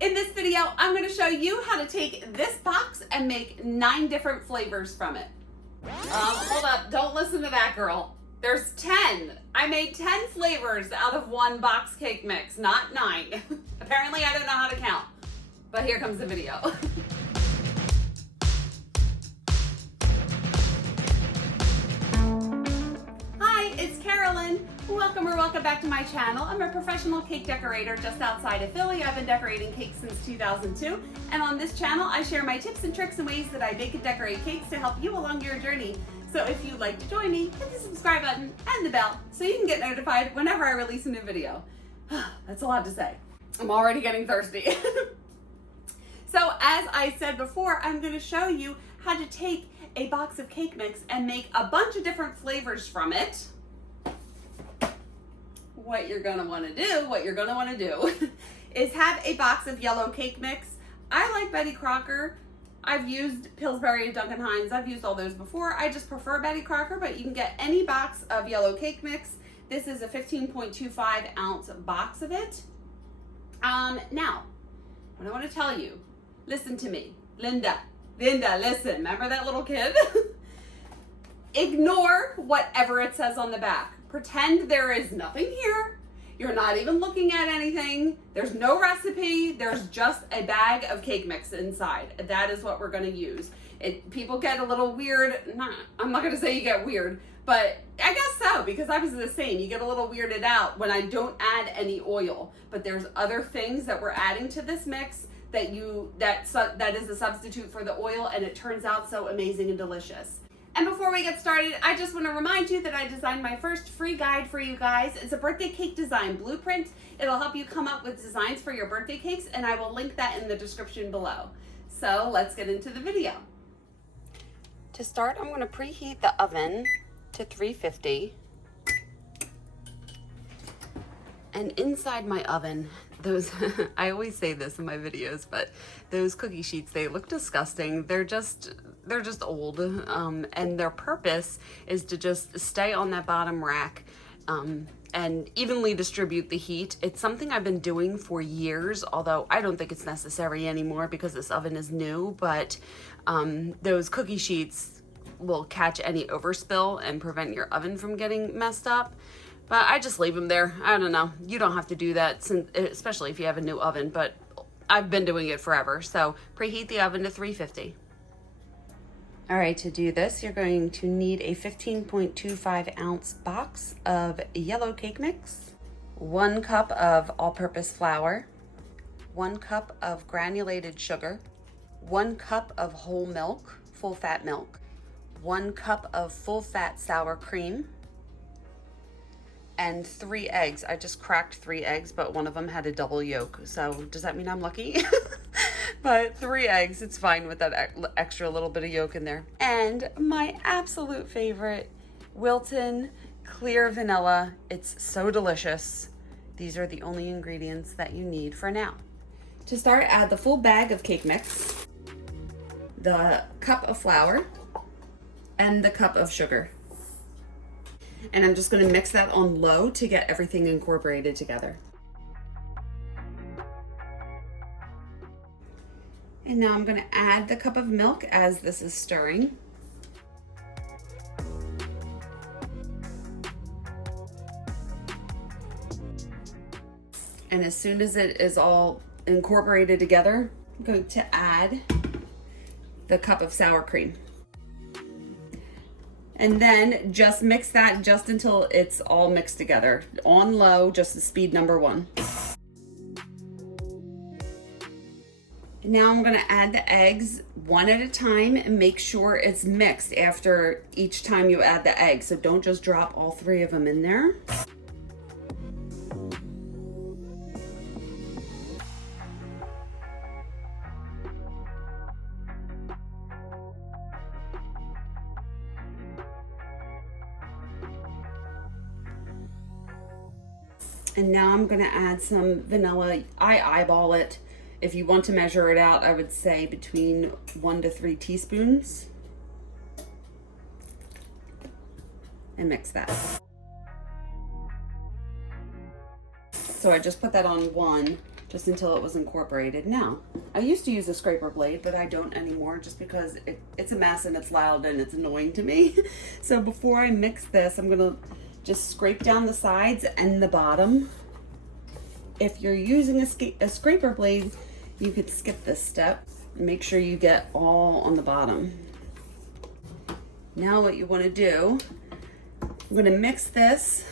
In this video, I'm going to show you how to take this box and make 9 different flavors from it. Hold up, don't listen to that girl. There's 10. I made 10 flavors out of one box cake mix, not 9. Apparently I don't know how to count, but here comes the video. Hi, it's Karolyn. Welcome back to my channel. I'm a professional cake decorator just outside of Philly. I've been decorating cakes since 2002, and on this channel I share my tips and tricks and ways that I bake and decorate cakes to help you along your journey. So if you'd like to join me, hit the subscribe button and the bell so you can get notified whenever I release a new video. That's a lot to say. I'm already getting thirsty. So as I said before, I'm going to show you how to take a box of cake mix and make a bunch of different flavors from it. What you're going to want to do is have a box of yellow cake mix. I like Betty Crocker. I've used Pillsbury and Duncan Hines. I've used all those before. I just prefer Betty Crocker, but you can get any box of yellow cake mix. This is a 15.25 ounce box of it. Now, what I want to tell you, listen to me. Linda, listen. Remember that little kid? Ignore whatever it says on the back. Pretend there is nothing here. You're not even looking at anything. There's no recipe. There's just a bag of cake mix inside. That is what we're going to use. People get a little weird. I'm not going to say you get weird, but I guess so, because I was the same. You get a little weirded out when I don't add any oil, but there's other things that we're adding to this mix that is a substitute for the oil, and it turns out so amazing and delicious. And before we get started, I just want to remind you that I designed my first free guide for you guys. It's a birthday cake design blueprint. It'll help you come up with designs for your birthday cakes, and I will link that in the description below. So let's get into the video. To start, I'm going to preheat the oven to 350. And inside my oven, those, I always say this in my videos, but those cookie sheets, they look disgusting. They're just old, and their purpose is to just stay on that bottom rack and evenly distribute the heat. It's something I've been doing for years, although I don't think it's necessary anymore because this oven is new, but those cookie sheets will catch any overspill and prevent your oven from getting messed up. But I just leave them there. I don't know. You don't have to do that, especially if you have a new oven, but I've been doing it forever. So preheat the oven to 350. All right, to do this, you're going to need a 15.25 ounce box of yellow cake mix, 1 cup of all-purpose flour, 1 cup of granulated sugar, 1 cup of whole milk, full fat milk, 1 cup of full fat sour cream, and 3 eggs. I just cracked 3 eggs, but one of them had a double yolk. So does that mean I'm lucky? But 3 eggs, it's fine with that extra little bit of yolk in there. And my absolute favorite, Wilton clear vanilla. It's so delicious. These are the only ingredients that you need for now. To start, add the full bag of cake mix, the cup of flour, and the cup of sugar. And I'm just going to mix that on low to get everything incorporated together. And now I'm going to add the cup of milk as this is stirring. And as soon as it is all incorporated together, I'm going to add the cup of sour cream. And then just mix that just until it's all mixed together. On low, just the speed number 1. And now I'm gonna add the eggs one at a time and make sure it's mixed after each time you add the eggs. So don't just drop all 3 of them in there. And now I'm going to add some vanilla. I eyeball it. If you want to measure it out, I would say between 1 to 3 teaspoons. And mix that. So I just put that on 1. just until it was incorporated. Now, I used to use a scraper blade, but I don't anymore just because it's a mess and it's loud and it's annoying to me. So before I mix this, I'm gonna just scrape down the sides and the bottom. If you're using a scraper blade, you could skip this step and make sure you get all on the bottom. Now what you wanna do, I'm gonna mix this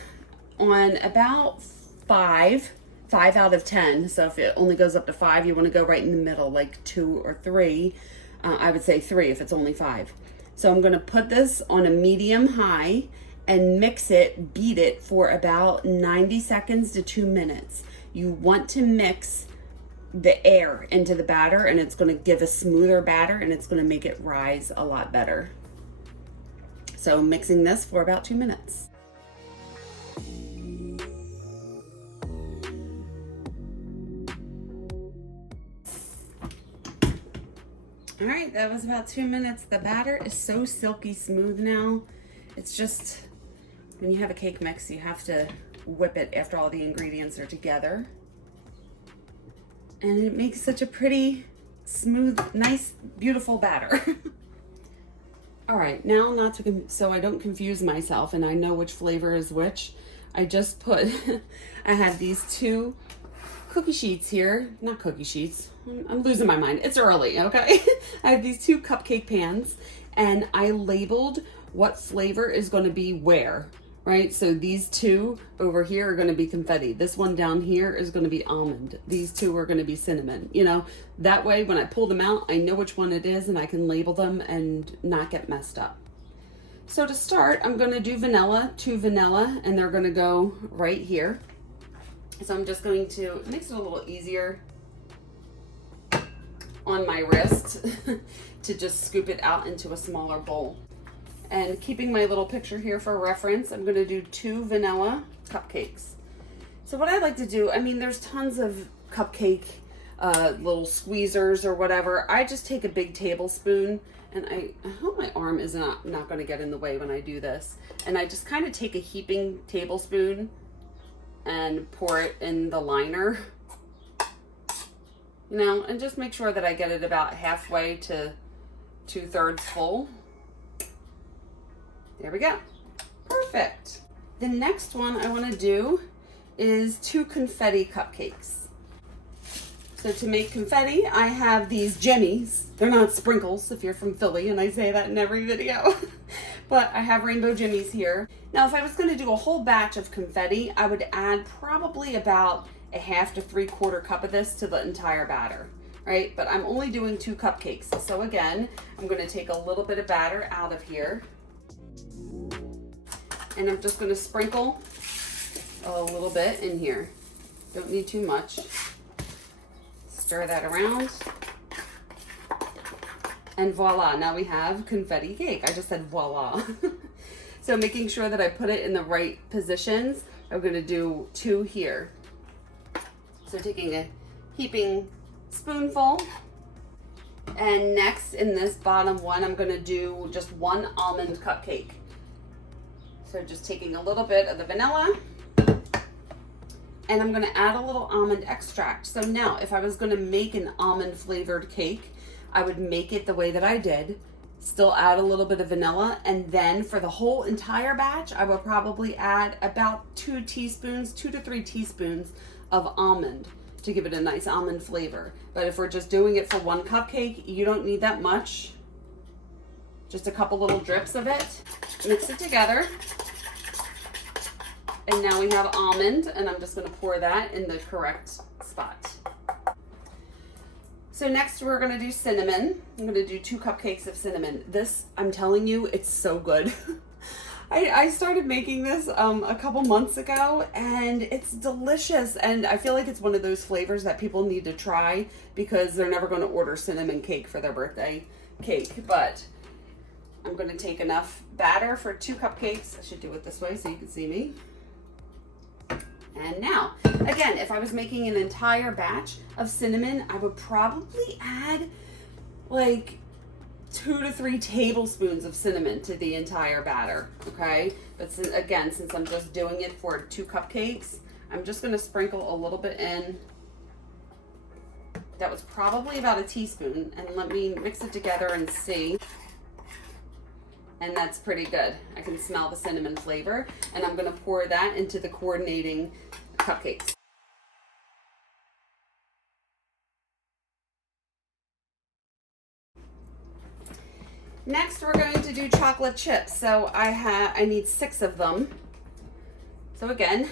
on about 5 out of 10. So if it only goes up to 5, you want to go right in the middle, like 2 or 3. I would say 3 if it's only 5. So I'm going to put this on a medium high and mix it, beat it for about 90 seconds to 2 minutes. You want to mix the air into the batter, and it's going to give a smoother batter, and it's going to make it rise a lot better. So mixing this for about 2 minutes. All right, that was about 2 minutes. The batter is so silky smooth now. It's just, when you have a cake mix, you have to whip it after all the ingredients are together. And it makes such a pretty, smooth, nice, beautiful batter. All right, now so I don't confuse myself and I know which flavor is which, I just put, I have these 2 cookie sheets here, not cookie sheets, I'm losing my mind, it's early, okay? I have these 2 cupcake pans and I labeled what flavor is gonna be where, right? So these 2 over here are gonna be confetti. This one down here is gonna be almond. These 2 are gonna be cinnamon, you know? That way when I pull them out, I know which one it is and I can label them and not get messed up. So to start, I'm gonna do vanilla, 2 vanilla, and they're gonna go right here. So I'm just going to, it makes it a little easier on my wrist to just scoop it out into a smaller bowl. And keeping my little picture here for reference, I'm gonna do 2 vanilla cupcakes. So what I like to do, I mean, there's tons of cupcake little squeezers or whatever. I just take a big tablespoon, and I hope my arm is not gonna get in the way when I do this. And I just kind of take a heaping tablespoon and pour it in the liner, you know, and just make sure that I get it about halfway to 2/3 full. There we go. Perfect. The next one I want to do is 2 confetti cupcakes. So to make confetti, I have these jimmies. They're not sprinkles if you're from Philly, and I say that in every video. But I have rainbow jimmies here. Now, if I was going to do a whole batch of confetti, I would add probably about a 1/2 to 3/4 cup of this to the entire batter, right? But I'm only doing 2 cupcakes. So again, I'm going to take a little bit of batter out of here. And I'm just going to sprinkle a little bit in here. Don't need too much. Stir that around. And voila, now we have confetti cake. I just said voila. So making sure that I put it in the right positions, I'm gonna do 2 here. So taking a heaping spoonful. And next in this bottom one, I'm gonna do just 1 almond cupcake. So just taking a little bit of the vanilla, and I'm gonna add a little almond extract. So now if I was gonna make an almond flavored cake, I would make it the way that I did, still add a little bit of vanilla, and then for the whole entire batch, I would probably add about 2 to 3 teaspoons of almond to give it a nice almond flavor. But if we're just doing it for 1 cupcake, you don't need that much. Just a couple little drips of it. Mix it together. And now we have almond, and I'm just gonna pour that in the correct spot. So next we're gonna do cinnamon. I'm gonna do 2 cupcakes of cinnamon. This, I'm telling you, it's so good. I started making this a couple months ago, and it's delicious. And I feel like it's one of those flavors that people need to try because they're never gonna order cinnamon cake for their birthday cake. But I'm gonna take enough batter for 2 cupcakes. I should do it this way so you can see me. And now, again, if I was making an entire batch of cinnamon, I would probably add like 2 to 3 tablespoons of cinnamon to the entire batter, okay? But again, since I'm just doing it for 2 cupcakes, I'm just gonna sprinkle a little bit in That was probably about a teaspoon, and let me mix it together and see. And that's pretty good. I can smell the cinnamon flavor, and I'm gonna pour that into the coordinating cupcakes. Next, we're going to do chocolate chips. So I need 6 of them. So again,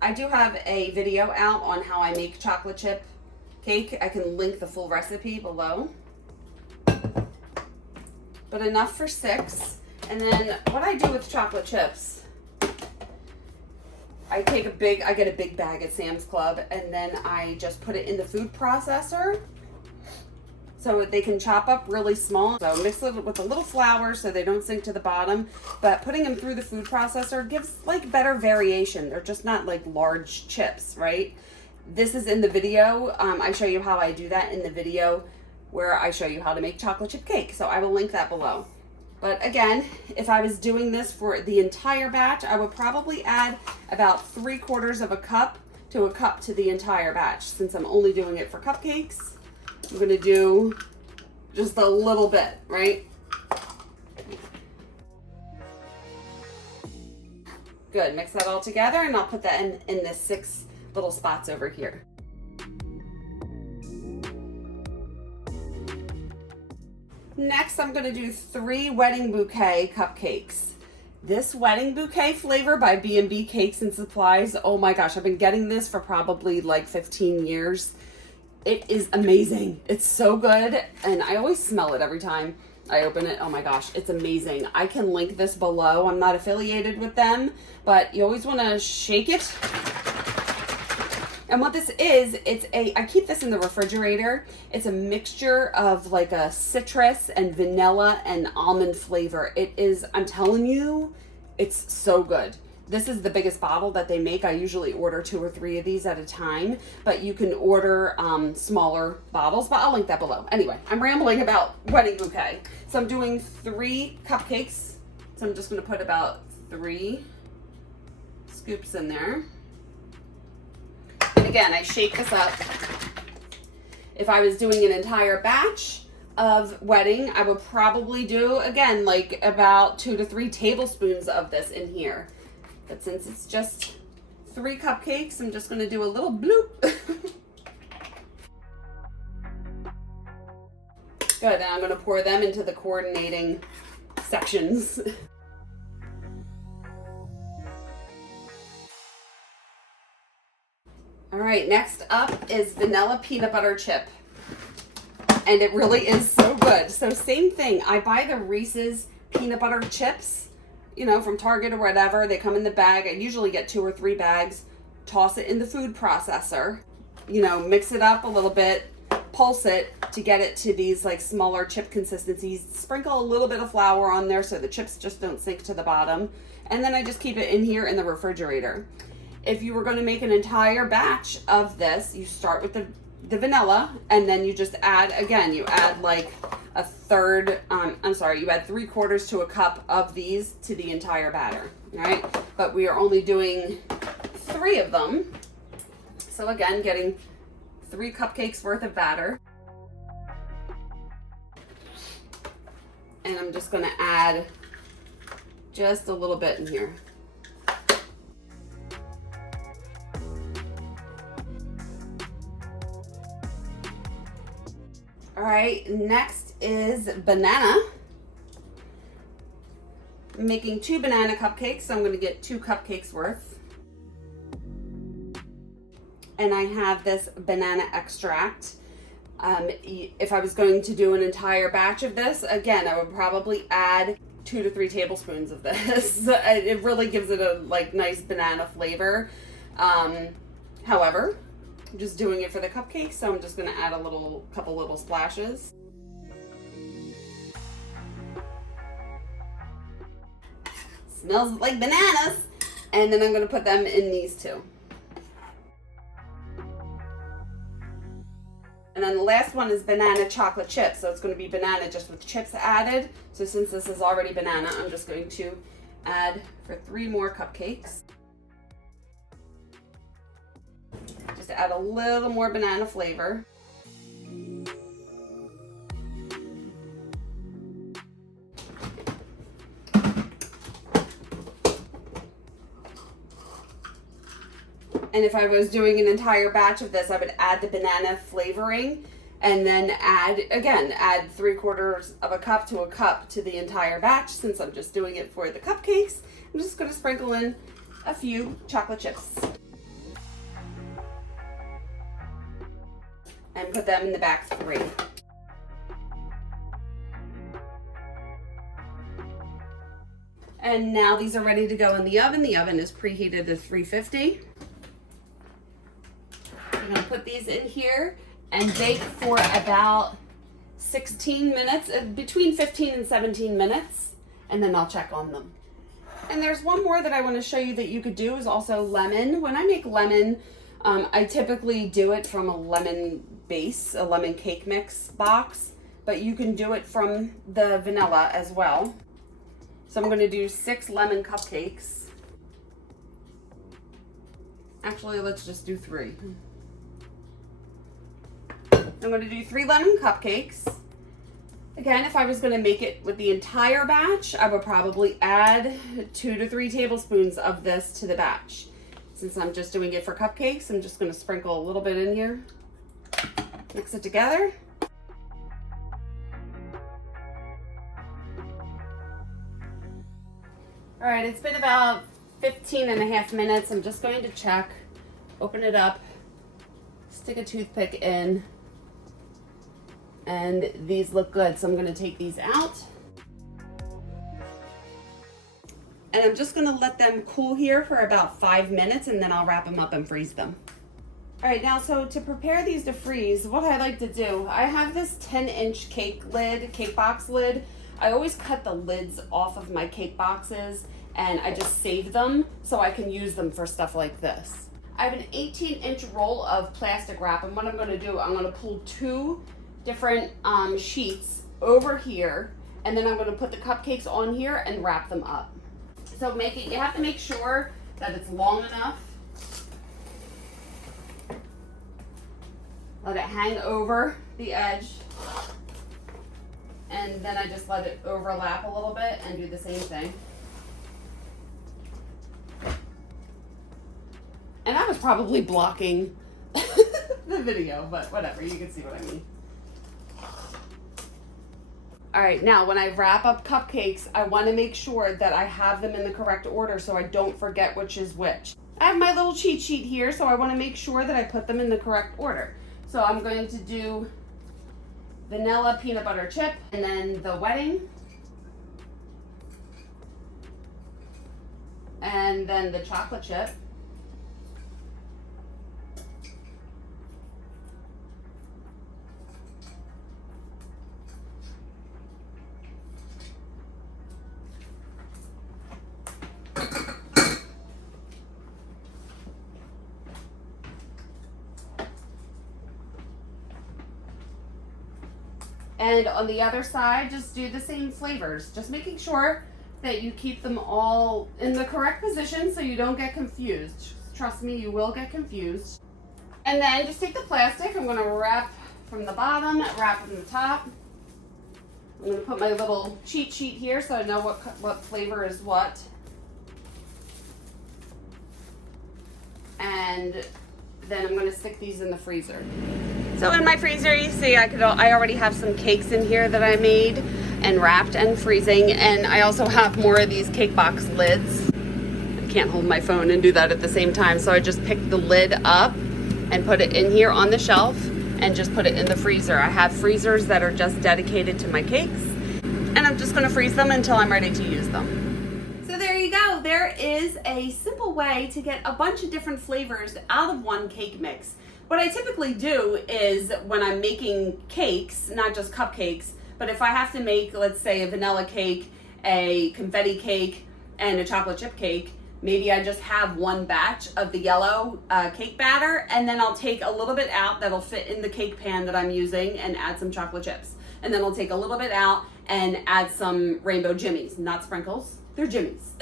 I do have a video out on how I make chocolate chip cake. I can link the full recipe below. But enough for 6. And then what I do with chocolate chips, I get a big bag at Sam's Club, and then I just put it in the food processor so they can chop up really small. So mix it with a little flour so they don't sink to the bottom, but putting them through the food processor gives like better variation. They're just not like large chips, right? This is in the video. I show you how I do that in the video where I show you how to make chocolate chip cake. So I will link that below. But again, if I was doing this for the entire batch, I would probably add about 3/4 of a cup to a cup to the entire batch. Since I'm only doing it for cupcakes, I'm gonna do just a little bit, right? Good, mix that all together, and I'll put that in the 6 little spots over here. Next, I'm gonna do 3 wedding bouquet cupcakes. This wedding bouquet flavor by B&B Cakes and Supplies, oh my gosh, I've been getting this for probably like 15 years. It is amazing. It's so good, and I always smell it every time I open it. Oh my gosh, it's amazing. I can link this below. I'm not affiliated with them, but you always wanna shake it. And what this is, I keep this in the refrigerator. It's a mixture of like a citrus and vanilla and almond flavor. It is, I'm telling you, it's so good. This is the biggest bottle that they make. I usually order 2 or 3 of these at a time, but you can order smaller bottles, but I'll link that below. Anyway, I'm rambling about wedding bouquet. So I'm doing 3 cupcakes. So I'm just gonna put about 3 scoops in there. And again, I shake this up. If I was doing an entire batch of wedding, I would probably do, again, like about 2 to 3 tablespoons of this in here. But since it's just 3 cupcakes, I'm just gonna do a little bloop. Good, and I'm gonna pour them into the coordinating sections. All right, next up is vanilla peanut butter chip. And it really is so good. So same thing, I buy the Reese's peanut butter chips, you know, from Target or whatever. They come in the bag. I usually get 2 or 3 bags, toss it in the food processor, you know, mix it up a little bit, pulse it to get it to these like smaller chip consistencies, sprinkle a little bit of flour on there so the chips just don't sink to the bottom. And then I just keep it in here in the refrigerator. If you were going to make an entire batch of this, you start with the vanilla, and then you just add, again, you add like a third, you add 3/4 to a cup of these to the entire batter, right? But we are only doing 3 of them. So again, getting 3 cupcakes worth of batter. And I'm just gonna add just a little bit in here. All right, next is banana. I'm making 2 banana cupcakes, so I'm gonna get 2 cupcakes worth. And I have this banana extract. If I was going to do an entire batch of this, again, I would probably add 2 to 3 tablespoons of this. It really gives it a like nice banana flavor. However, I'm just doing it for the cupcakes, so I'm just gonna add a couple little splashes. Smells like bananas. And then I'm gonna put them in these 2. And then the last one is banana chocolate chips. So it's gonna be banana just with chips added. So since this is already banana, I'm just going to add for 3 more cupcakes. Just to add a little more banana flavor. And if I was doing an entire batch of this, I would add the banana flavoring and then add 3/4 of a cup to a cup to the entire batch. Since I'm just doing it for the cupcakes, I'm just going to sprinkle in a few chocolate chips and put them in the back 3. And now these are ready to go in the oven. The oven is preheated to 350. I'm going to put these in here and bake for about 16 minutes, between 15 and 17 minutes, and then I'll check on them. And there's one more that I want to show you that you could do is also lemon. When I make lemon, I typically do it from a lemon base, a lemon cake mix box, but you can do it from the vanilla as well. So I'm going to do 6 lemon cupcakes. Actually, let's just do 3. I'm going to do 3 lemon cupcakes. Again, if I was going to make it with the entire batch, I would probably add 2 to 3 tablespoons of this to the batch. Since I'm just doing it for cupcakes, I'm just going to sprinkle a little bit in here. Mix it together. All right, it's been about 15.5 minutes. I'm just going to check, open it up, stick a toothpick in, and these look good. So I'm going to take these out. And I'm just going to let them cool here for about 5 minutes, and then I'll wrap them up and freeze them. All right, now, so to prepare these to freeze, what I like to do, I have this 10-inch cake box lid. I always cut the lids off of my cake boxes, and I just save them so I can use them for stuff like this. I have an 18-inch roll of plastic wrap, and what I'm going to do, I'm going to pull 2 different sheets over here, and then I'm going to put the cupcakes on here and wrap them up. So you have to make sure that it's long enough. Let it hang over the edge, and then I just let it overlap a little bit and do the same thing. And I was probably blocking the video, but whatever, you can see what I mean. All right, now when I wrap up cupcakes, I want to make sure that I have them in the correct order so I don't forget which is which. I have my little cheat sheet here, so I want to make sure that I put them in the correct order. So I'm going to do vanilla peanut butter chip, and then the wedding, and then the chocolate chip, and on the other side, just do the same flavors. Just making sure that you keep them all in the correct position so you don't get confused. Trust me, you will get confused. And then just take the plastic. I'm going to wrap from the bottom, wrap from the top. I'm going to put my little cheat sheet here so I know what flavor is what. And then I'm going to stick these in the freezer. So in my freezer, you see I already have some cakes in here that I made and wrapped and freezing, and I also have more of these cake box lids. I can't hold my phone and do that at the same time, so I just picked the lid up and put it in here on the shelf and just put it in the freezer. I have freezers that are just dedicated to my cakes, and I'm just going to freeze them until I'm ready to use them. So there you go. There is a simple way to get a bunch of different flavors out of one cake mix. What I typically do is when I'm making cakes, not just cupcakes, but if I have to make, let's say, a vanilla cake, a confetti cake, and a chocolate chip cake, maybe I just have one batch of the yellow cake batter, and then I'll take a little bit out that'll fit in the cake pan that I'm using and add some chocolate chips. And then I'll take a little bit out and add some rainbow jimmies, not sprinkles, they're jimmies.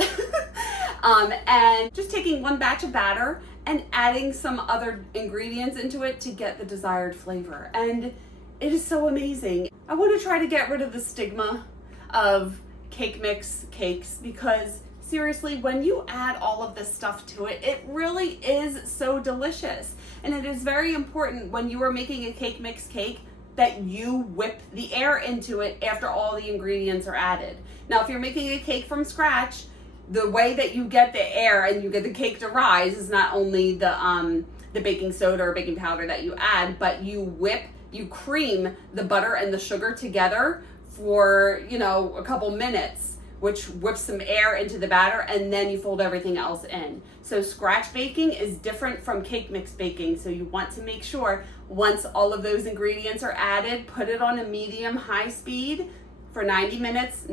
And just taking one batch of batter and adding some other ingredients into it to get the desired flavor. And it is so amazing. I want to try to get rid of the stigma of cake mix cakes, because seriously, when you add all of this stuff to it, it really is so delicious. And it is very important when you are making a cake mix cake that you whip the air into it after all the ingredients are added. Now, if you're making a cake from scratch, the way that you get the air and you get the cake to rise is not only the baking soda or baking powder that you add, but you cream the butter and the sugar together for, you know, a couple minutes, which whips some air into the batter, and then you fold everything else in. So scratch baking is different from cake mix baking. So you want to make sure once all of those ingredients are added, put it on a medium high speed for 90 minutes.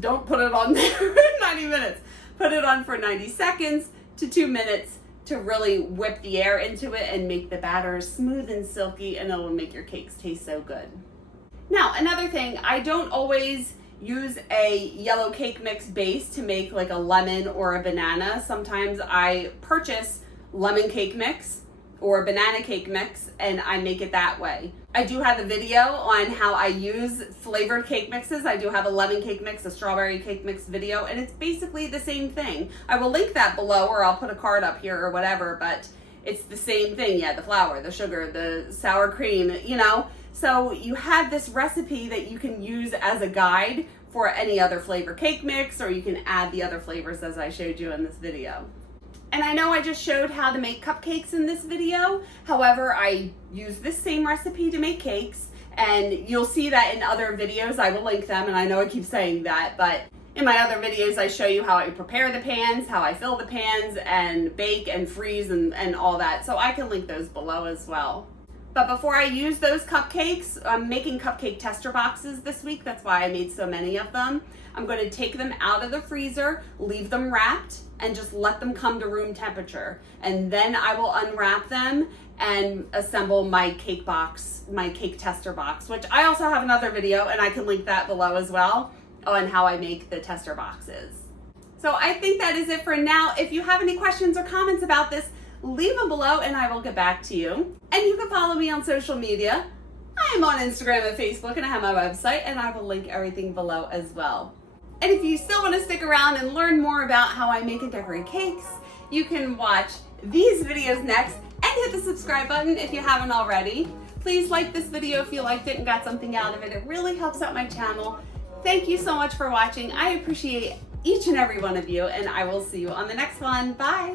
Don't put it on there 90 minutes. Put it on for 90 seconds to 2 minutes to really whip the air into it and make the batter smooth and silky, and it'll make your cakes taste so good. Now, another thing, I don't always use a yellow cake mix base to make like a lemon or a banana. Sometimes I purchase lemon cake mix or banana cake mix and I make it that way. I do have a video on how I use flavored cake mixes. I do have a lemon cake mix, a strawberry cake mix video, and it's basically the same thing. I will link that below, or I'll put a card up here or whatever, but it's the same thing. Yeah, the flour, the sugar, the sour cream, you know. So you have this recipe that you can use as a guide for any other flavor cake mix, or you can add the other flavors as I showed you in this video. And I know I just showed how to make cupcakes in this video. However, I use this same recipe to make cakes, and you'll see that in other videos. I will link them, and I know I keep saying that, but in my other videos, I show you how I prepare the pans, how I fill the pans, and bake and freeze and all that. So I can link those below as well. But before I use those cupcakes, I'm making cupcake tester boxes this week. That's why I made so many of them. I'm going to take them out of the freezer, leave them wrapped, and just let them come to room temperature. And then I will unwrap them and assemble my cake box, my cake tester box, which I also have another video, and I can link that below as well, on how I make the tester boxes. So I think that is it for now. If you have any questions or comments about this, leave them below and I will get back to you. And you can follow me on social media. I am on Instagram and Facebook, and I have my website, and I will link everything below as well. And if you still want to stick around and learn more about how I make and decorate cakes, you can watch these videos next and hit the subscribe button if you haven't already. Please like this video if you liked it and got something out of it. It really helps out my channel. Thank you so much for watching. I appreciate each and every one of you, and I will see you on the next one. Bye.